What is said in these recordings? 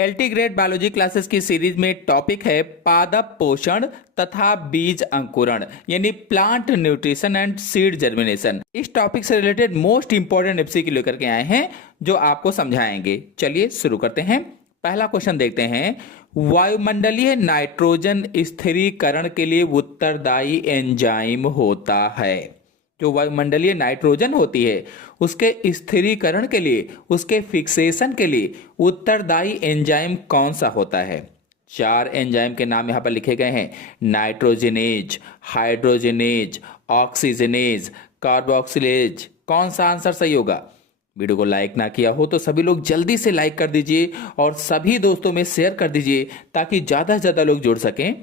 LT grade biology classes की series में topic है पादप पोषण तथा बीज अंकुरण यानी plant nutrition and seed germination. इस टॉपिक से रिलेटेड मोस्ट इंपॉर्टेंट एमसीक्यू लेकर के आए हैं जो आपको समझाएंगे। चलिए शुरू करते हैं। पहला क्वेश्चन देखते हैं, वायुमंडलीय नाइट्रोजन स्थिरीकरण के लिए उत्तरदायी एंजाइम होता है। जो वायुमंडलीय नाइट्रोजन होती है उसके स्थिरीकरण के लिए, उसके फिक्सेशन के लिए उत्तरदायी एंजाइम कौन सा होता है? 4 एंजाइम के नाम यहां पर लिखे गए हैं, नाइट्रोजनेज, हाइड्रोजनेज, ऑक्सीजनेज, कार्बोक्सिलेज। कौन सा आंसर सही होगा? वीडियो को लाइक ना किया हो तो सभी लोग जल्दी से लाइक कर दीजिए और सभी दोस्तों में शेयर कर दीजिए ताकि ज्यादा से ज्यादा लोग जुड़ सकें।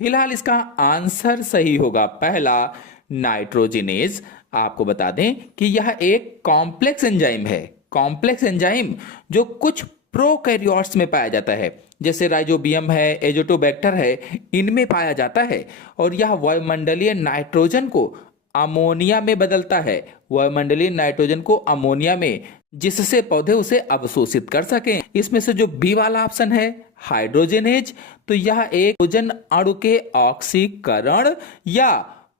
फिलहाल इसका आंसर सही होगा पहला, नाइट्रोजनेज। आपको बता दें कि यह एक कॉम्प्लेक्स एंजाइम है। कॉम्प्लेक्स एंजाइम जो कुछ प्रोकैरियोट्स में पाया जाता है, जैसे राइजोबियम है, एजोटोबैक्टर है, इनमें पाया जाता है और यह वायुमंडलीय नाइट्रोजन को अमोनिया में बदलता है। वायुमंडलीय नाइट्रोजन को अमोनिया में, जिससे पौधे उसे अवशोषित कर सकें। इसमें से जो बी वाला ऑप्शन है हाइड्रोजनेज, तो यह एक हाइड्रोजन अणु के ऑक्सीकरण या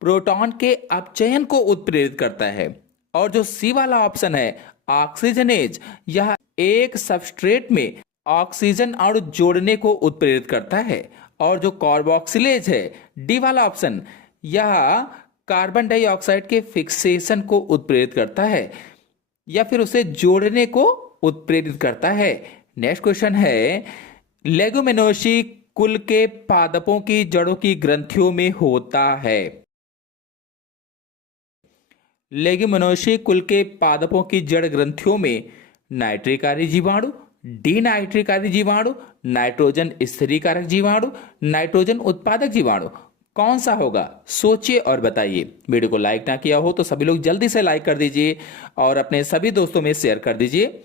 प्रोटॉन के अपचयन को उत्प्रेरित करता है। और जो सी वाला ऑप्शन है ऑक्सीजनेज, यह एक सबस्ट्रेट में ऑक्सीजन अणु जोड़ने को उत्प्रेरित करता है। और जो कार्बोक्सिलेज है, डी वाला ऑप्शन, यह कार्बन डाइऑक्साइड के फिक्सेशन को उत्प्रेरित करता है या फिर उसे जोड़ने को उत्प्रेरित करता है। नेक्स्ट क्वेश्चन है, लेगुमिनोसी कुल के पादपों की जड़ों की ग्रंथियों में होता है। लेगुमिनोसी कुल के पादपों की जड़ ग्रंथियों में नाइट्रिकारी जीवाणु, डी नाइट्रिकारी जीवाणु, नाइट्रोजन स्थिरीकारक जीवाणु, नाइट्रोजन उत्पादक जीवाणु। कौन सा होगा? सोचिए और बताइए। वीडियो को लाइक ना किया हो तो सभी लोग जल्दी से लाइक कर दीजिए और अपने सभी दोस्तों में शेयर कर दीजिए।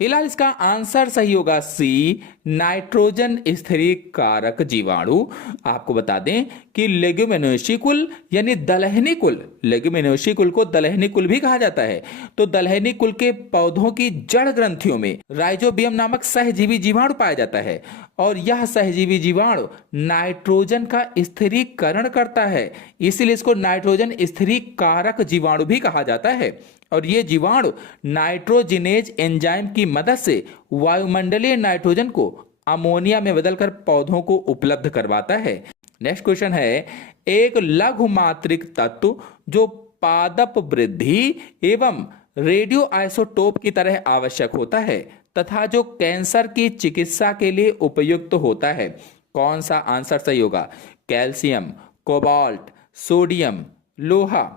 फिलहाल इसका आंसर सही होगा सी, नाइट्रोजन स्थिरीकारक जीवाणु। आपको बता दें कि लेग्यूमिनोसी कुल यानी दलहनी कुल, लेग्यूमिनोसी कुल को दलहनी कुल भी कहा जाता है, तो दलहनी कुल के पौधों की जड़ ग्रंथियों में राइजोबियम नामक सहजीवी जीवाणु पाया जाता है और यह सहजीवी जीवाणु नाइट्रोजन का स्थिरीकरण करता है, इसीलिए इसको नाइट्रोजन स्थिरीकारक जीवाणु भी कहा जाता है। और ये जीवाणु नाइट्रोजिनेज एंजाइम की मदद से वायुमंडलीय नाइट्रोजन को अमोनिया में बदलकर पौधों को उपलब्ध करवाता है। नेक्स्ट क्वेश्चन है, एक लघु मात्रिक तत्व जो पादप वृद्धि एवं रेडियो आइसोटोप की तरह आवश्यक होता है तथा जो कैंसर की चिकित्सा के लिए उपयुक्त होता है। कौन सा आंसर सही होगा? कैल्शियम, कोबाल्ट, सोडियम, लोहा।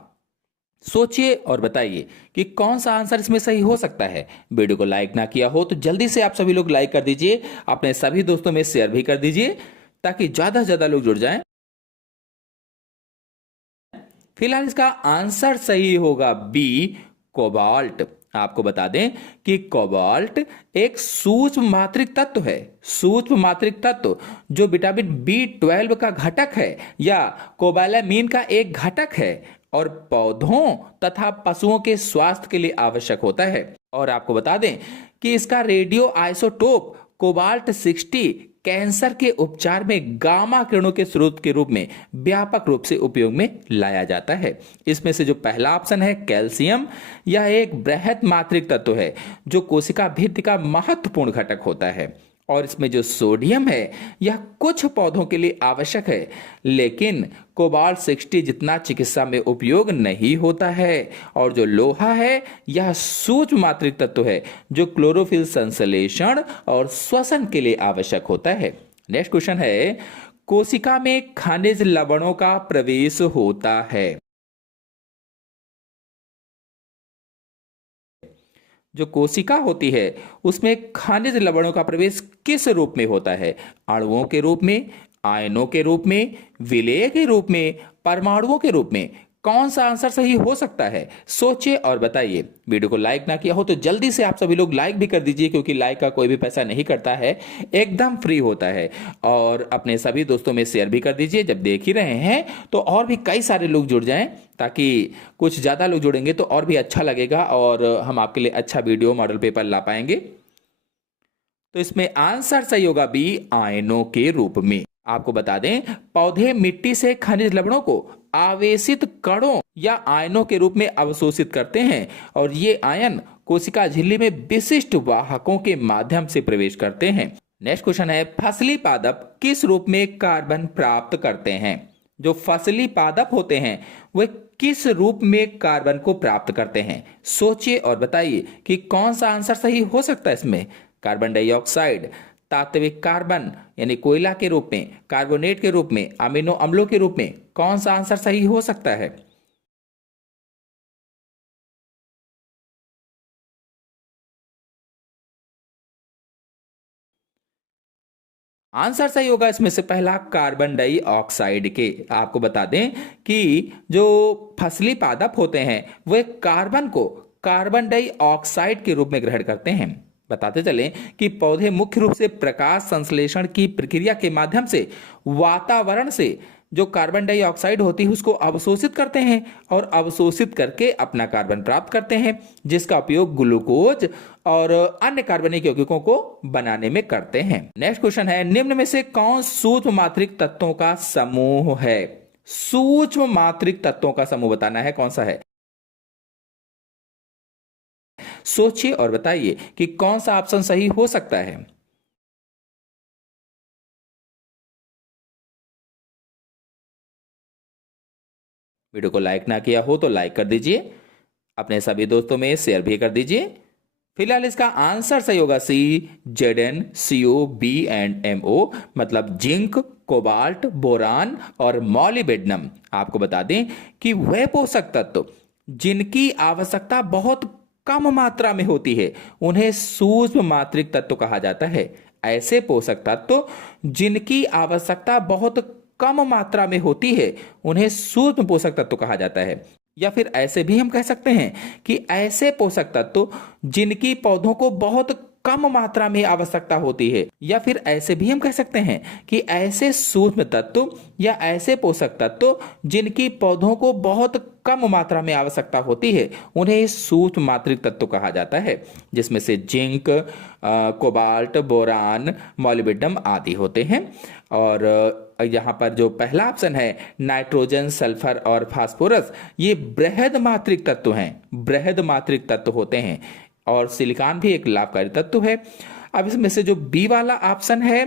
सोचिए और बताइए कि कौन सा आंसर इसमें सही हो सकता है। वीडियो को लाइक ना किया हो तो जल्दी से आप सभी लोग लाइक कर दीजिए, अपने सभी दोस्तों में शेयर भी कर दीजिए ताकि ज्यादा से ज्यादा लोग जुड़ जाएं। फिलहाल इसका आंसर सही होगा बी, कोबाल्ट। आपको बता दें कि कोबाल्ट एक सूक्ष्म मात्रिक तत्व है। सूक्ष्म मात्रिक तत्व जो विटामिन B12 का घटक है या कोबालामीन का एक घटक है और पौधों तथा पशुओं के स्वास्थ्य के लिए आवश्यक होता है। और आपको बता दें कि इसका रेडियो आइसोटोप कोबाल्ट 60 कैंसर के उपचार में गामा किरणों के स्रोत के रूप में व्यापक रूप से उपयोग में लाया जाता है। इसमें से जो पहला ऑप्शन है कैल्शियम, यह एक बृहत मात्रिक तत्व है जो कोशिका भित्ति का महत्वपूर्ण घटक होता है। और इसमें जो सोडियम है यह कुछ पौधों के लिए आवश्यक है, लेकिन कोबाल्ट 60 जितना चिकित्सा में उपयोग नहीं होता है। और जो लोहा है यह सूक्ष्म मात्रिक तत्व है जो क्लोरोफिल संश्लेषण और श्वसन के लिए आवश्यक होता है। नेक्स्ट क्वेश्चन है, कोशिका में खनिज लवणों का प्रवेश होता है। जो कोशिका होती है उसमें खनिज लवणों का प्रवेश किस रूप में होता है? अणुओं के रूप में, आयनों के रूप में, विलेय के रूप में, परमाणुओं के रूप में। कौन सा आंसर सही हो सकता है? सोचिए और बताइए। वीडियो को लाइक ना किया हो तो जल्दी से आप सभी लोग लाइक भी कर दीजिए क्योंकि लाइक का कोई भी पैसा नहीं करता है, एकदम फ्री होता है। और अपने सभी दोस्तों में शेयर भी कर दीजिए। जब देख ही रहे हैं तो और भी कई सारे लोग जुड़ जाएं ताकि कुछ ज़्यादा लोग जुड़ेंगे तो और भी अच्छा लगेगा और हम आपके लिए अच्छा वीडियो मॉडल पेपर ला पाएंगे। तो इसमें आंसर सही होगा बी, आयनों के रूप में। आपको बता दें, पौधे मिट्टी से खनिज लवणों को आवेशित कणों या आयनों के रूप में अवशोषित करते हैं और ये आयन कोशिका झिल्ली में विशिष्ट वाहकों के माध्यम से प्रवेश करते हैं। नेक्स्ट क्वेश्चन है, फसली पादप किस रूप में कार्बन प्राप्त करते हैं? जो फसली पादप होते हैं वे किस रूप में कार्बन को प्राप्त करते हैं? सोचिए और बताइए कि कौन सा आंसर सही हो सकता है इसमें। कार्बन डाइऑक्साइड, तात्विक कार्बन यानी कोयला के रूप में, कार्बोनेट के रूप में, अमीनो अम्लों के रूप में, कौन सा आंसर सही हो सकता है? आंसर सही होगा इसमें से पहला, कार्बन डाइऑक्साइड के। आपको बता दें कि जो फसली पादप होते हैं वे कार्बन को कार्बन डाइऑक्साइड के रूप में ग्रहण करते हैं। बताते चलें कि पौधे मुख्य रूप से प्रकाश संश्लेषण की प्रक्रिया के माध्यम से वातावरण से जो कार्बन डाइऑक्साइड होती है उसको अवशोषित करते हैं और अवशोषित करके अपना कार्बन प्राप्त करते हैं, जिसका उपयोग ग्लूकोज और अन्य कार्बनिक यौगिकों को बनाने में करते हैं। नेक्स्ट क्वेश्चन है, निम्न में से कौन सूक्ष्म मात्रिक तत्वों का समूह है? सूक्ष्म मात्रिक तत्वों का समूह बताना है, कौन सा है? सोचिए और बताइए कि कौन सा ऑप्शन सही हो सकता है। वीडियो को लाइक ना किया हो तो लाइक कर दीजिए, अपने सभी दोस्तों में शेयर भी कर दीजिए। फिलहाल इसका आंसर सही होगा सी, ZnCO, मतलब जिंक, कोबाल्ट, बोरान और मॉलिब्डेनम। आपको बता दें कि वह पोषक तत्व जिनकी आवश्यकता बहुत कम मात्रा में होती है उन्हें सूक्ष्म मात्रिक तत्व कहा जाता है। ऐसे पोषक तत्व जिनकी आवश्यकता बहुत कम मात्रा में होती है उन्हें सूक्ष्म पोषक तत्व कहा जाता है। या फिर ऐसे भी हम कह सकते हैं कि ऐसे पोषक तत्व जिनकी पौधों को बहुत कम मात्रा में आवश्यकता होती है, या फिर ऐसे भी हम कह सकते हैं कि ऐसे सूक्ष्म तत्व या ऐसे पोषक तत्व जिनकी पौधों को बहुत कम मात्रा में आवश्यकता होती है उन्हें सूक्ष्म मात्रिक तत्व कहा जाता है, जिसमें से जिंक, कोबाल्ट, बोरान, मॉलिब्डेनम आदि होते हैं। और यहाँ पर जो पहला ऑप्शन है नाइट्रोजन, सल्फर और फास्फोरस, ये बृहद मात्रिक तत्व हैं, बृहद मात्रिक तत्व होते हैं। और सिलिकॉन भी एक लाभकारी तत्व है। अब इसमें से जो बी वाला ऑप्शन है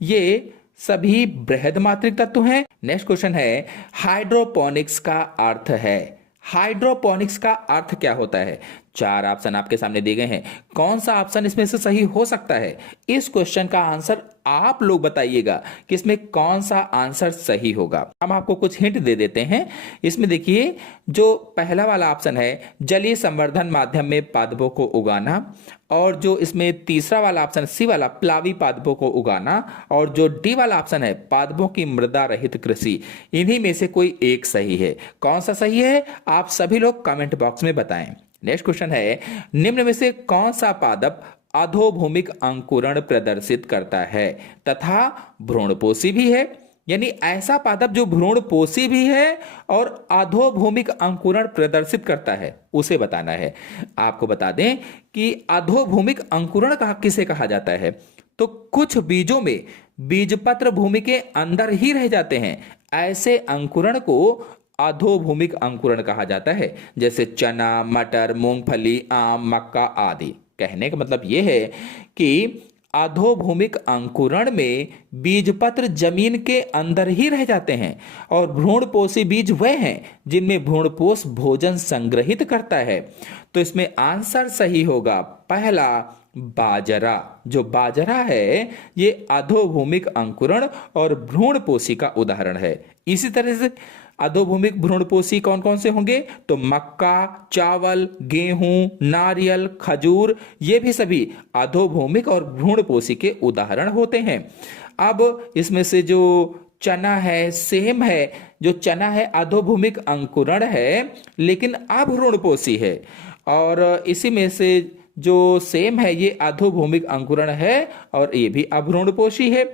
ये सभी बृहद मात्रिक तत्व हैं। नेक्स्ट क्वेश्चन है, हाइड्रोपोनिक्स का अर्थ है। हाइड्रोपोनिक्स का अर्थ क्या होता है? चार ऑप्शन आपके सामने दिए गए हैं, कौन सा ऑप्शन इसमें से सही हो सकता है? इस क्वेश्चन का आंसर आप लोग बताइएगा कि इसमें कौन सा आंसर सही होगा। हम आपको कुछ हिंट दे देते हैं। इसमें देखिए, जो पहला वाला ऑप्शन है जलीय संवर्धन माध्यम में पादपों को उगाना, और जो इसमें तीसरा वाला ऑप्शन सी वाला प्लावी पादपों को उगाना, और जो डी वाला ऑप्शन है पादपों की मृदा रहित कृषि, इन्हीं में से कोई एक सही है। कौन सा सही है आप सभी लोग कमेंट बॉक्स में बताएं। नेक्स्ट क्वेश्चन है, निम्न में से कौन सा पादप अधोभूमिक अंकुरण प्रदर्शित करता है तथा भ्रूणपोषी भी है? यानी ऐसा पादप जो भ्रूणपोषी भी है और अधोभूमिक अंकुरण प्रदर्शित करता है, उसे बताना है। आपको बता दें कि अधोभूमिक अंकुरण किसे कहा जाता है? तो कुछ बीजों में बीजपत्र भूमि के अंदर ही रह जाते हैं, ऐसे अंकुरण को अधोभूमिक अंकुरण कहा जाता है, जैसे चना, मटर, मूंगफली, आम, मक्का आदि। कहने का मतलब यह है कि अधोभूमिक अंकुरण में बीजपत्र जमीन के अंदर ही रह जाते हैं और भ्रूणपोषी बीज वह हैं जिनमें भ्रूणपोष भोजन संग्रहित करता है। तो इसमें आंसर सही होगा पहला, बाजरा। जो बाजरा है ये अधोभूमिक अंकुरण और भ्रूणपोषी का उदाहरण है। इसी तरह से अधोभूमिक भ्रूणपोषी कौन कौन से होंगे? तो मक्का, चावल, गेहूं, नारियल, खजूर, ये भी सभी अधोभूमिक और भ्रूणपोषी के उदाहरण होते हैं। अब इसमें से जो चना है, सेम है, जो चना है अधोभूमिक अंकुरण है लेकिन अभ्रूणपोषी है, और इसी में से जो सेम है ये अधोभूमिक अंकुरण है और ये भी अभ्रूणपोषी है।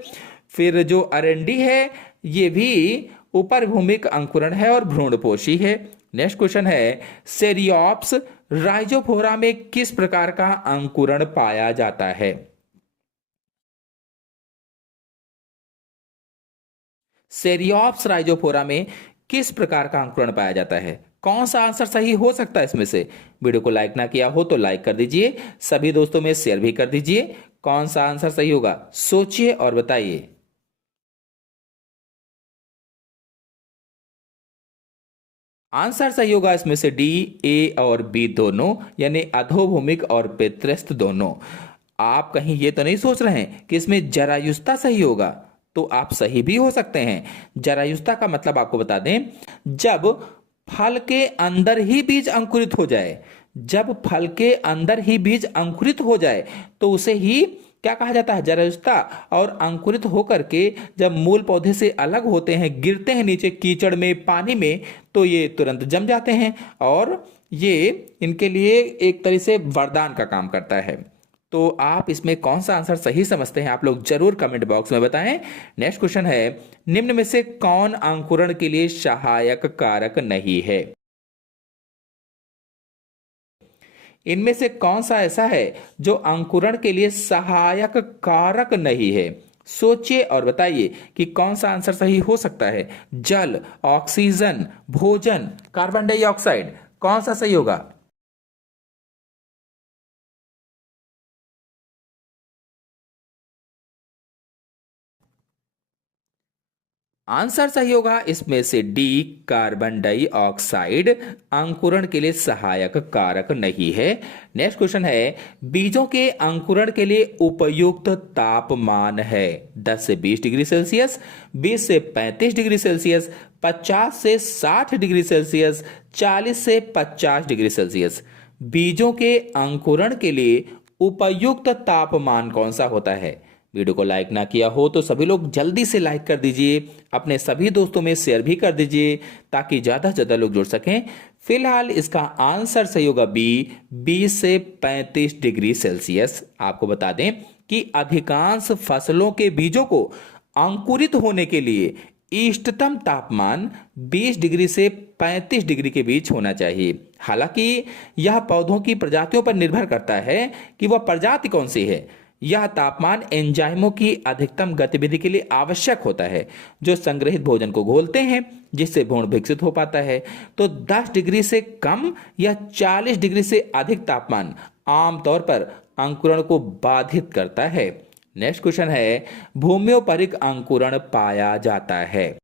फिर जो अरंडी है ये भी उपरभूमिक अंकुरण है और भ्रूणपोषी है। नेक्स्ट क्वेश्चन है, सेरियोप्स राइजोफोरा में किस प्रकार का अंकुरण पाया जाता है? सेरियोप्स राइजोफोरा में किस प्रकार का अंकुरण पाया जाता है? कौन सा आंसर सही हो सकता है इसमें से? वीडियो को लाइक ना किया हो तो लाइक कर दीजिए, सभी दोस्तों में शेयर भी कर दीजिए। कौन सा आंसर सही होगा सोचिए और बताइए। आंसर सही होगा इसमें से डी, ए और बी दोनों, यानी अधोभूमिक और पितृस्थ दोनों। आप कहीं ये तो नहीं सोच रहे हैं कि इसमें जरायुस्ता सही होगा? तो आप सही भी हो सकते हैं। जरायुस्ता का मतलब आपको बता दें, जब फल के अंदर ही बीज अंकुरित हो जाए, जब फल के अंदर ही बीज अंकुरित हो जाए तो उसे ही क्या कहा जाता है? जरायुस्ता। और अंकुरित होकर के जब मूल पौधे से अलग होते हैं, गिरते हैं नीचे कीचड़ में, पानी में, तो ये तुरंत जम जाते हैं और ये इनके लिए एक तरह से वरदान का काम करता है। तो आप इसमें कौन सा आंसर सही समझते हैं आप लोग जरूर कमेंट बॉक्स में बताएं। नेक्स्ट क्वेश्चन है, निम्न में से कौन अंकुरण के लिए सहायक कारक नहीं है? इनमें से कौन सा ऐसा है जो अंकुरण के लिए सहायक कारक नहीं है? सोचिए और बताइए कि कौन सा आंसर सही हो सकता है। जल, ऑक्सीजन, भोजन, कार्बन डाइऑक्साइड, कौन सा सही होगा? आंसर सही होगा इसमें से डी, कार्बन डाइऑक्साइड अंकुरण के लिए सहायक कारक नहीं है। नेक्स्ट क्वेश्चन है, बीजों के अंकुरण के लिए उपयुक्त तापमान है 10 से 20 डिग्री सेल्सियस, 20 से 35 डिग्री सेल्सियस, 50 से 60 डिग्री सेल्सियस, 40 से 50 डिग्री सेल्सियस। बीजों के अंकुरण के लिए उपयुक्त तापमान कौन सा होता है? वीडियो को लाइक ना किया हो तो सभी लोग जल्दी से लाइक कर दीजिए, अपने सभी दोस्तों में शेयर भी कर दीजिए ताकि ज्यादा से ज्यादा लोग जुड़ सकें। फिलहाल इसका आंसर सही होगा बी, 20 से 35 डिग्री सेल्सियस। आपको बता दें कि अधिकांश फसलों के बीजों को अंकुरित होने के लिए इष्टतम तापमान 20 डिग्री से 35 डिग्री के बीच होना चाहिए। हालांकि यह पौधों की प्रजातियों पर निर्भर करता है कि वह प्रजाति कौन सी है। यह तापमान एंजाइमों की अधिकतम गतिविधि के लिए आवश्यक होता है, जो संग्रहित भोजन को घोलते हैं जिससे भ्रूण विकसित हो पाता है। तो 10 डिग्री से कम या 40 डिग्री से अधिक तापमान आमतौर पर अंकुरण को बाधित करता है। नेक्स्ट क्वेश्चन है, भूम्योपरिक अंकुरण पाया जाता है।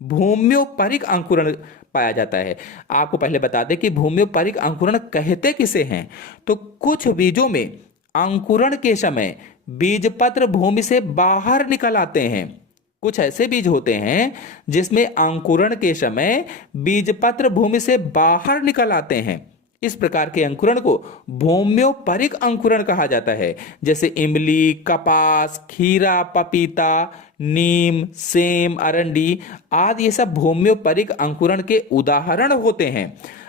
भूम्योपरिक अंकुरण पाया जाता है। आपको पहले बता दें कि भूम्योपरिक अंकुरण कहते किसे हैं। तो कुछ बीजों में अंकुरण के समय बीजपत्र भूमि से बाहर निकल आते हैं। कुछ ऐसे बीज होते हैं जिसमें अंकुरण के समय बीजपत्र भूमि से बाहर निकल आते हैं। इस प्रकार के अंकुरण को भूम्योपरिक अंकुरण कहा जाता है। जैसे इमली, कपास, खीरा, पपीता, नीम, सेम, अरंडी आदि ये सब भूम्योपरिक अंकुरण के उदाहरण होते हैं।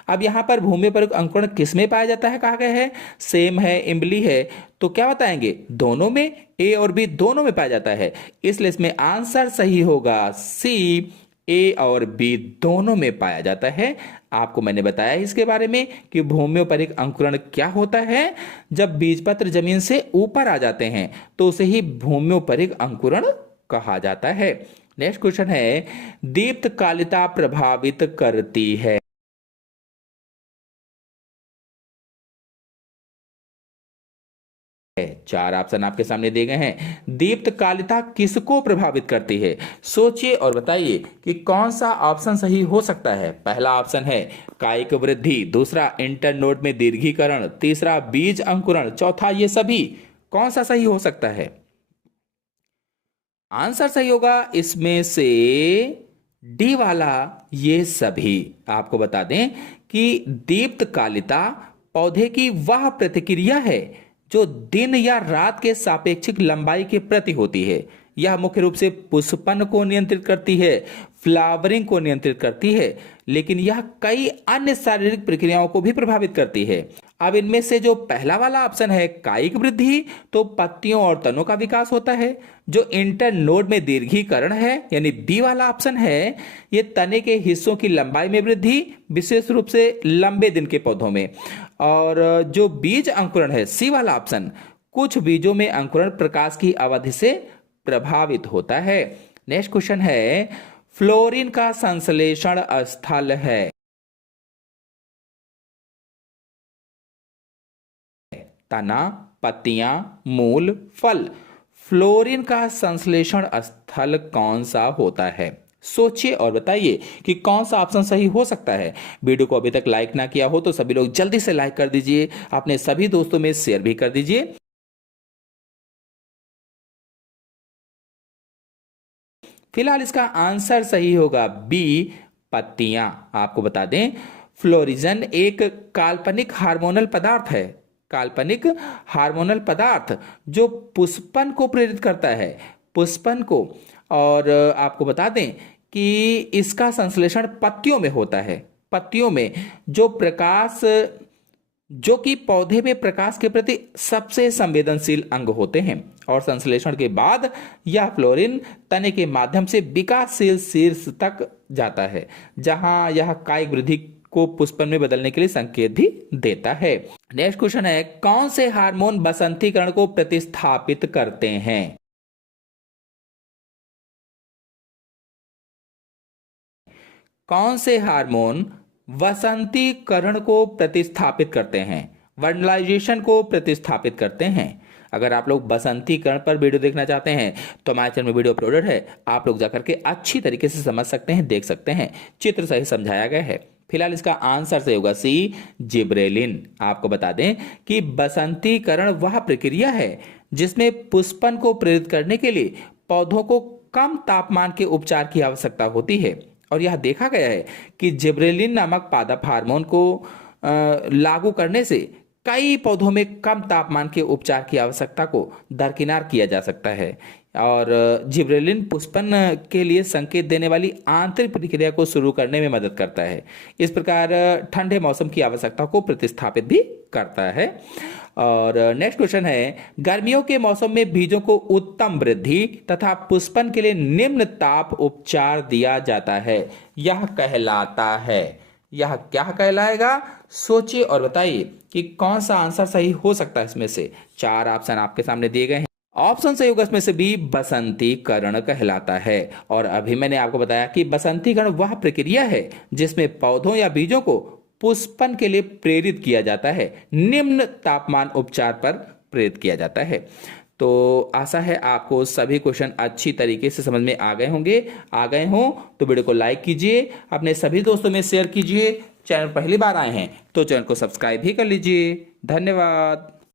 अब यहां पर भूम्योपरिक अंकुरण किस में पाया जाता है कहा गया है? सेम है, इमली है, तो क्या बताएंगे? दोनों में, ए और बी दोनों में पाया जाता है। इसलिए इसमें आंसर सही होगा सी, ए और बी दोनों में पाया जाता है। आपको मैंने बताया इसके बारे में कि भूम्योपरिक अंकुरण क्या होता है। जब बीजपत्र जमीन से ऊपर आ जाते हैं तो उसे ही भूम्योपरिक अंकुरण कहा जाता है। नेक्स्ट क्वेश्चन है, दीप्तकालिता प्रभावित करती है। चार ऑप्शन आपके सामने दिए गए हैं। दीप्तकालिता किसको प्रभावित करती है? सोचिए और बताइए कि कौन सा ऑप्शन सही हो सकता है। पहला ऑप्शन है कायिक वृद्धि, दूसरा इंटरनोड में दीर्घीकरण, तीसरा बीज अंकुरण, चौथा ये सभी। कौन सा सही हो सकता है? आंसर सही होगा इसमें से डी वाला, ये सभी। आपको बता दें कि दीप्तकालिता पौधे की वह प्रतिक्रिया है जो दिन या रात के सापेक्षिक लंबाई के प्रति होती है। यह मुख्य रूप से पुष्पन को नियंत्रित करती है, फ्लावरिंग को नियंत्रित करती है, लेकिन यह कई अन्य शारीरिक प्रक्रियाओं को भी प्रभावित करती है। अब इनमें से जो पहला वाला ऑप्शन है कायिक वृद्धि, तो पत्तियों और तनों का विकास होता है। जो इंटरनोड में दीर्घीकरण है यानी बी वाला ऑप्शन है, ये तने के हिस्सों की लंबाई में वृद्धि, विशेष रूप से लंबे दिन के पौधों में। और जो बीज अंकुरण है सी वाला ऑप्शन, कुछ बीजों में अंकुरण प्रकाश की अवधि से प्रभावित होता है। नेक्स्ट क्वेश्चन है, फ्लोरीन का संश्लेषण स्थल है तना, पत्तियां, मूल, फल। फ्लोरीन का संश्लेषण स्थल कौन सा होता है? सोचिए और बताइए कि कौन सा ऑप्शन सही हो सकता है। वीडियो को अभी तक लाइक ना किया हो तो सभी लोग जल्दी से लाइक कर दीजिए, अपने सभी दोस्तों में शेयर भी कर दीजिए। फिलहाल इसका आंसर सही होगा बी, पत्तियां। आपको बता दें, फ्लोरिजन एक काल्पनिक हार्मोनल पदार्थ है, काल्पनिक हार्मोनल पदार्थ जो पुष्पन को प्रेरित करता है, पुष्पन को। और आपको बता दें कि इसका संश्लेषण पत्तियों में होता है, पत्तियों में जो प्रकाश, जो कि पौधे में प्रकाश के प्रति सबसे संवेदनशील अंग होते हैं। और संश्लेषण के बाद यह फ्लोरीन तने के माध्यम से विकासशील शीर्ष तक जाता है, जहां यह कायिक वृद्धि को पुष्पन में बदलने के लिए संकेत भी देता है। नेक्स्ट क्वेश्चन है, कौन से हार्मोन बसंतीकरण को प्रतिस्थापित करते हैं? कौन से हार्मोन वसंतीकरण को प्रतिस्थापित करते हैं, वर्नलाइजेशन को प्रतिस्थापित करते हैं? अगर आप लोग बसंतीकरण पर वीडियो देखना चाहते हैं तो हमारे चैनल में वीडियो अपलोडेड है, आप लोग जाकर के अच्छी तरीके से समझ सकते हैं, देख सकते हैं, चित्र सही समझाया गया है। फिलहाल इसका आंसर सही होगा सी, जिब्रेलिन। आपको बता दें कि बसंतीकरण वह प्रक्रिया है जिसमें पुष्पन को प्रेरित करने के लिए पौधों को कम तापमान के उपचार की आवश्यकता होती है। और यह देखा गया है कि जिब्रेलिन नामक पादप हार्मोन को लागू करने से कई पौधों में कम तापमान के उपचार की आवश्यकता को दरकिनार किया जा सकता है। और जिब्रेलिन पुष्पन के लिए संकेत देने वाली आंतरिक प्रक्रिया को शुरू करने में मदद करता है। इस प्रकार ठंडे मौसम की आवश्यकता को प्रतिस्थापित भी करता है। और नेक्स्ट क्वेश्चन है, गर्मियों के मौसम में बीजों को उत्तम वृद्धि तथा पुष्पन के लिए निम्न ताप उपचार दिया जाता है, यह कहलाता है, यह क्या कहलाएगा? सोचिए और बताइए कि कौन सा आंसर सही हो सकता है। इसमें से चार ऑप्शन आपके सामने दिए गए हैं। ऑप्शन सही होगा इसमें से बी, बसंतीकरण कहलाता है। और अभी मैंने आपको बताया कि बसंतीकरण वह प्रक्रिया है जिसमें पौधों या बीजों को पुष्पन के लिए प्रेरित किया जाता है, निम्न तापमान उपचार पर प्रेरित किया जाता है। तो आशा है आपको सभी क्वेश्चन अच्छी तरीके से समझ में आ गए होंगे। आ गए हों तो वीडियो को लाइक कीजिए, अपने सभी दोस्तों में शेयर कीजिए। चैनल पहली बार आए हैं तो चैनल को सब्सक्राइब भी कर लीजिए। धन्यवाद।